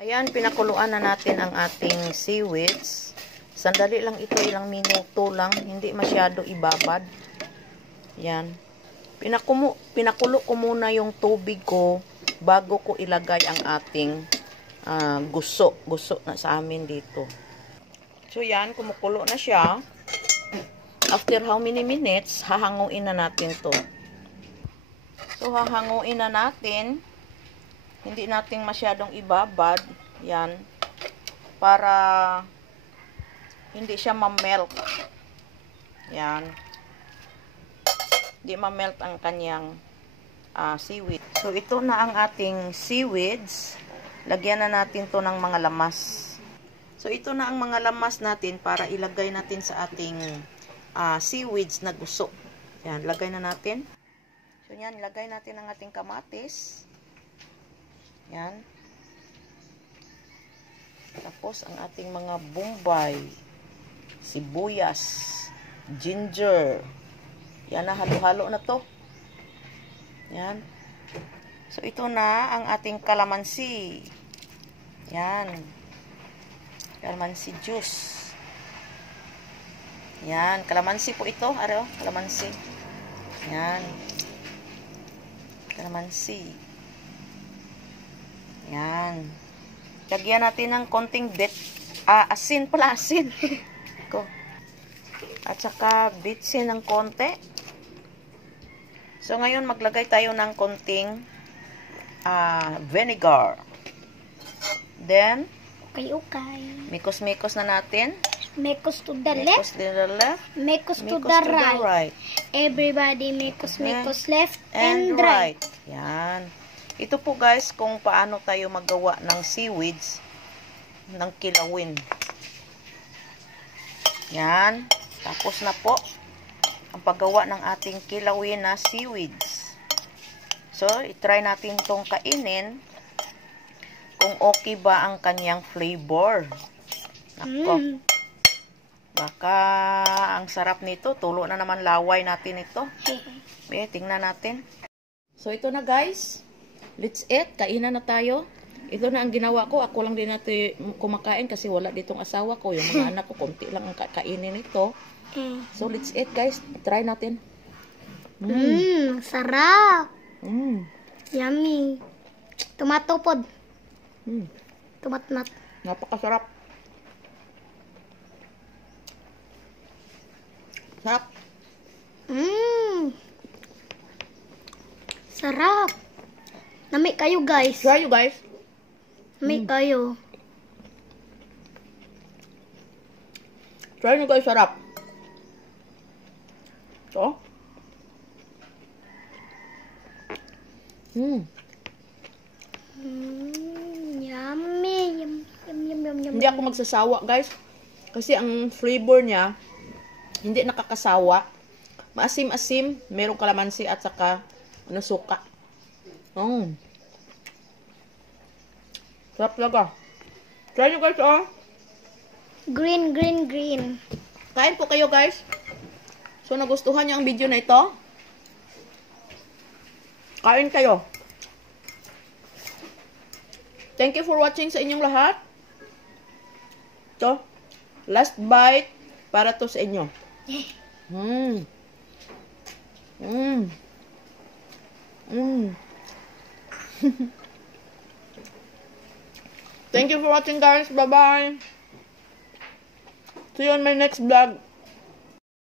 Ayan, pinakuluan na natin ang ating seaweeds. Sandali lang ito, ilang minuto lang. Hindi masyado ibabad. Yan. Pinakulo ko muna yung tubig ko bago ko ilagay ang ating guso. Guso na sa amin dito. So yan, kumukulo na siya. After how many minutes, hahanguin na natin to. So hahanguin na natin. Hindi natin masyadong ibabad. Yan. Para hindi siya ma-melt. Yan. Hindi ma-melt ang kanyang seaweed. So ito na ang ating seaweeds. Lagyan na natin to ng mga lamas. So ito na ang mga lamas natin para ilagay natin sa ating seaweeds na guso. Yan. Lagay na natin. So yan. Lagay natin ang ating kamatis. Yan. Tapos, ang ating mga bombay, sibuyas, ginger. Yan na, halo-halo na to. Yan. So, ito na ang ating kalamansi. Yan. Kalamansi juice. Yan. Kalamansi po ito. Araw, kalamansi. Yan. Kalamansi. Yan. Lagyan natin ng konting asin pala, asin. At saka bitsin ng konti. So, ngayon maglagay tayo ng konting vinegar. Then, okay. Mikos-mikos na natin. Mikos to the left. Mikos to the left. Mikos to the right. Everybody mikos left and right. Yan. Ito po guys, kung paano tayo magawa ng seaweeds ng kilawin. Yan. Tapos na po ang paggawa ng ating kilawin na seaweeds. So, itry natin tong kainin kung okay ba ang kanyang flavor. Nako. Baka ang sarap nito. Tulo na naman laway natin ito. Tingnan natin. So, ito na guys. Let's eat. Kainan na tayo. Ito na ang ginawa ko. Ako lang din natin kumakain kasi wala ditong asawa ko. Yung mga anak ko, konti lang ang kainin ito. So, let's eat guys. Try natin. Sarap. Yummy. Tomato pod. Tomatnat. Napakasarap. Sarap. Sarap. Nami kayo guys. Try you guys. Nami kayo. Try nyo guys, sarap. So. Yummy. Yum. Hindi ako magsasawa guys. Kasi ang flavor niya, hindi nakakasawa. Maasim-asim, merong kalamansi at saka suka. Sarap talaga. Try nyo guys, oh. Green. Kain po kayo guys. So, nagustuhan nyo ang video na ito? Kain kayo. Thank you for watching sa inyong lahat. Ito, last bite para to sa inyo. Thank you for watching guys. Bye bye. See you on my next vlog.